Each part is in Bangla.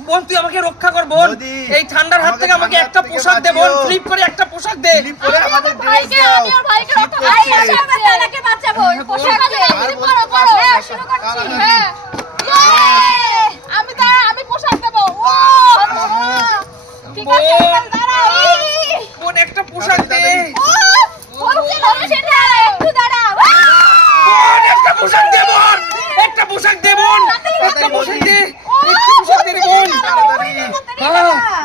বোন তুই আমাকে রক্ষা কর বোন এই ঠান্ডার হাত থেকে আমাকে একটা পোশাক দে বোন ফ্লিপ করে একটা পোশাক দে ফ্লিপ করে আমাদের ড্রেস দাও আমি আর ভাইকে রক্ষা আমি পোশাক দে। হ্যাঁ শুরু করছি তাড়াতাড়ি। হ্যাঁ ইয়ে! আমি দাঁড়া আমি পোশাক দেব ও ঠিক আছে বোন। এবার দাঁড়াও বোন একটা পোশাক দে ও হচ্ছে না সেটা একটু দাঁড়াও বোন একটা পোশাক দে বোন একটা পোশাক দে বোন একটা পোশাক দে একটা পোশাক দে রে বোন তাড়াতাড়ি। আহ,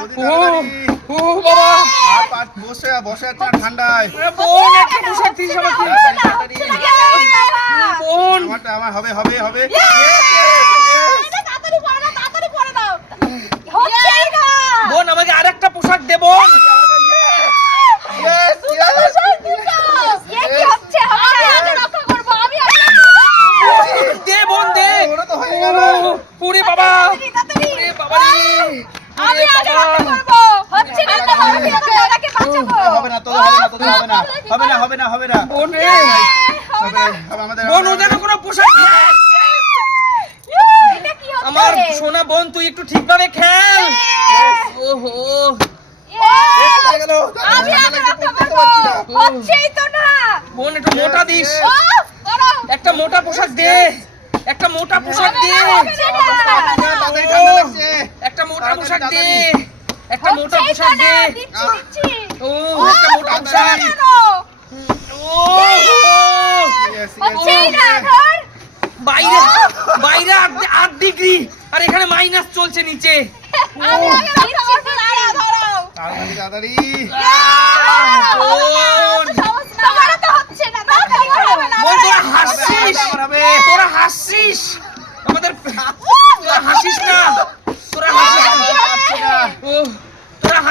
বৌদি, ও তাড়াতাড়ি। ও বাবা। আর পাঁচ বসে বসে আছে ঠান্ডায়। বোন একটা আমাকে। বোন। আমার হবে হবে হবে। বোন আমাকে আরেকটা পোশাক দে বোন। Yes, দুটো yes. পোশাক দিছো এ কি হচ্ছে আমি আগে রক্ষা করব আমি আগে দে বোন দে। ওরা তো হয়ে গেল। ও, ওরে বাবা। বাবা আমি আগে বাবা। রক্ষা করব হচ্ছে না তো আমি আগে দাদাকে বাঁচাবো আমার সোনা বোন তুই একটু ঠিকভাবে খেল ওহো হয়ে বোন একটু মোটা দিস একটা মোটা পোশাক দে একটা মোটা পোশাক দে। একটা মোটা পোশাক দে। একটা মোটা পোশাক দে ও একটা মোটা পোশাক না বাইরে বাইরে আট- আট ডিগ্রি আর এখানে মাইনাস চলছে নিচে আমি আগে রক্ষা করব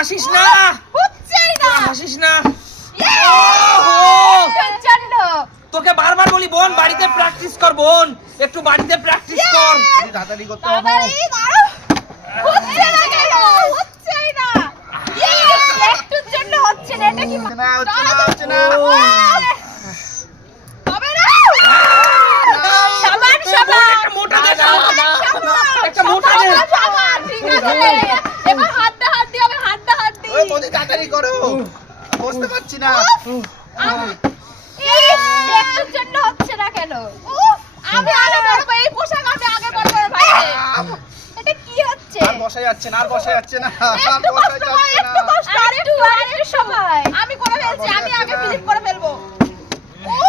হাসিস না। হচ্ছেই না। হাসিস না। ওহো! প্রচণ্ড তোকে বারবার বলি বোন বাড়িতে প্র্যাকটিস কর বোন। একটু বাড়িতে প্র্যাকটিস কর। তাড়াতাড়ি করতে হবে। হচ্ছে না কেন? হচ্ছেই না। একটুর জন্য হচ্ছে না এটা কি না হচ্ছে না হচ্ছে না। হবে না? সাবান সাবান একটা মোটা দে। একটা দে। ঠিক আছে এবার হাতটা হাত দিয়ে হবে হাতটা হাত দিয়ে ওই বৌদি তাড়াতাড়ি করো। বসতে পারছি না। একটুর জন্য হচ্ছে না কেন? আমি আগে পরবো এই পোশাক আমি আগে পরবো ভাই। এটা কি হচ্ছে? আর বসা যাচ্ছে না আর বসা যাচ্ছে না। একটু কষ্ট কর একটু কষ্ট আর একটু আর একটু সময়। আমি করে ফেলছি আমি আগে ফিলিপ করে ফেলব।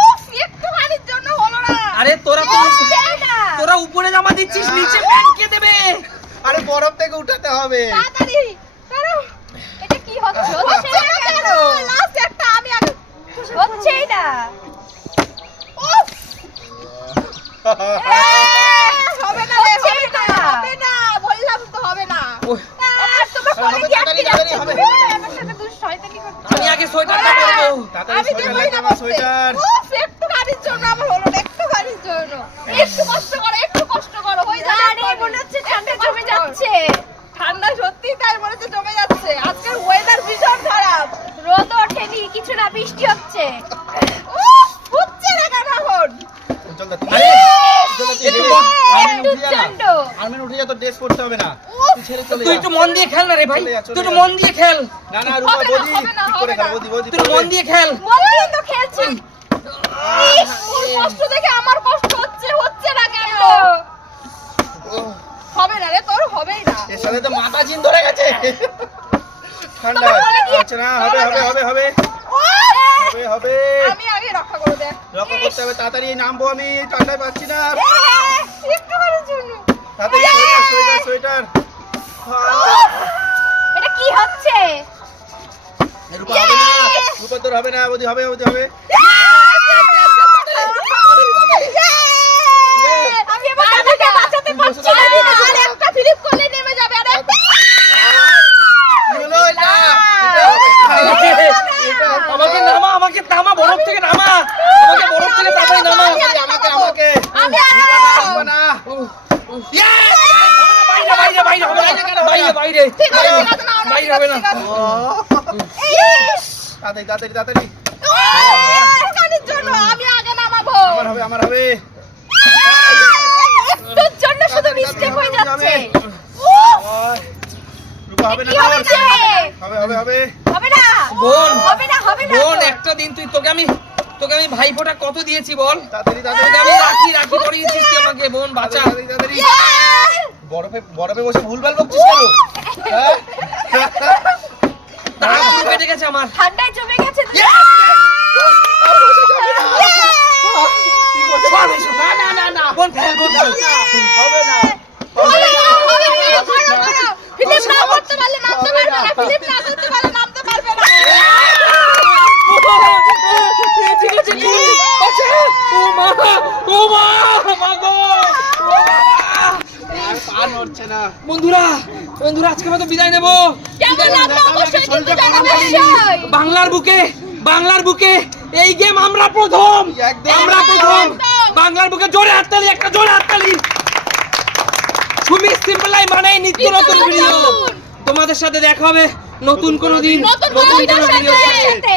উফ একটু খানির জন্য হলো না। আরে তোরা তো তোরা উপরে জামা দিচ্ছিস নিচে প্যান্ট কে দেবে? আরে বরফ থেকে উঠাতে হবে। তাড়াতাড়ি করো এটা কি হচ্ছে হচ্ছে না কেন লাস্ট একটা আমি আগে হচ্ছেই না উফ হবে না রে, হবে না হবে না বললাম তো হবে না ওহ, আর তোমার হবে, কোলে কি তাড়াতাড়ি, আটকে যাচ্ছে তাড়াতাড়ি হবে। ওই, আমার সাথে দুই শয়তানি করছে আমি আগে সোয়েটারটা পরবো তাড়াতাড়ি সোয়েটার দেবই লাগে না আমার করতে। সোয়েটার। উফ, একটু গাড়ির জন্য আমার হলো না একটু গাড়ির জন্য। একটু কষ্ট করো একটু কষ্ট করো। হয়ে যাবে মনে হচ্ছে ঠান্ডা জমে যাচ্ছে। ঠান্ডা সত্যি তাই মনে হচ্ছে জমে যাচ্ছে। আজকের ওয়েদার ভীষণ খারাপ। রোদ ওঠেনি কিছু না বৃষ্টি হচ্ছে। উফ, হচ্ছে না কেন এখন? তুই একটু আর্মিন উঠে যা তোর dress পরতে হবে না। তুই। একটু মন দিয়ে খেল না রে ভাই। তুই একটু মন দিয়ে খেল। না, না, রূপা, বৌদি, করে। খেল, বৌদি, বৌদি, তুই মন দিয়ে খেল। মন তো খেলছি। ওর কষ্ট দেখে আমার কষ্ট হচ্ছে হচ্ছে না কেন? হবে না রে তোর হবেই না। এর সাথে তো মাথা চিন ধরে গেছে। ঠান্ডা হচ্ছে না হবে হবে হবে হবে। হবে হবে। আমি আগে রক্ষা করে দেখ রক্ষা করতে হবে তাড়াতাড়ি নামবো আমি ঠান্ডায় পাচ্ছি না। একটু করার জন্য। তাড়াতাড়ি সোয়েটার সোয়েটার সোয়েটার। এটা কি হচ্ছে? রূপা হবে না। রূপা তোর হবে না বৌদি হবে বৌদি হবে। আমি এবার দাদাকে বাঁচাতে পারছি না। আর একটা ফিলিপ করলে নেমে যাবে। আর একটা কি হলো এটা এটা হবে না। এটা হবে না। আমাকে নামা আমাকে নামা বরফ থেকে নামা। আমাকে বরফ থেকে তাড়াতাড়ি নামা। আমাকে আমাকে আমি না। Yes! বাইরে বাইরে বাইরে হবে না বাইরে। বাইরে হবে না। তাড়াতাড়ি তাড়াতাড়ি তাড়াতাড়ি। আমি আগে নামাবো। আমার হবে আমার হবে। একটুর জন্য শুধু মিস্টেক হয়ে যাচ্ছে। আমি। হবে না হবে হবে হবে হবে। হবে না। বোন হবে না হবে না বোন একটা দিন তুই তোকে আমি তোকে আমি ভাইফোঁটা কত দিয়েছি বল? তাড়াতাড়ি তাড়াতাড়ি আমি রাখি রাখি পরিয়েছিস তুই আমাকে। বোন বাঁচা। তাড়াতাড়ি! বরফে বরফে বসে ভুলভাল বকছিস কেন হ্যাঁ? ভুল কেটে গেছে আমার ঠান্ডায় জমে গেছে না না না না বোন ফেল বোন ফেল হবে না হবে না, হবে না, করো, করো। ফিলিপ না করতে পারলে নামতে পারবে না ফিলিপ না করতে পারলে নামতে পারবে না ঠিক আছে ঠিক আছে আচ্ছা ও মা ও মা মা গো ও বাবা! আর পা না। বন্ধুরা বন্ধুরা আজকে মতো বিদায় নেব। বাংলার বুকে বাংলার বুকে এই গেম আমরা প্রথম। আমরা প্রথম। বাংলার বুকে জোরে হাততালি একটা জোরে হাততালি। সুমি সিম্পলাই মানে নিত্য নতুন ভিডিও তোমাদের সাথে দেখা হবে নতুন কোনো দিন নতুন কোনো ভিডিওর ভিডিওর সাথে।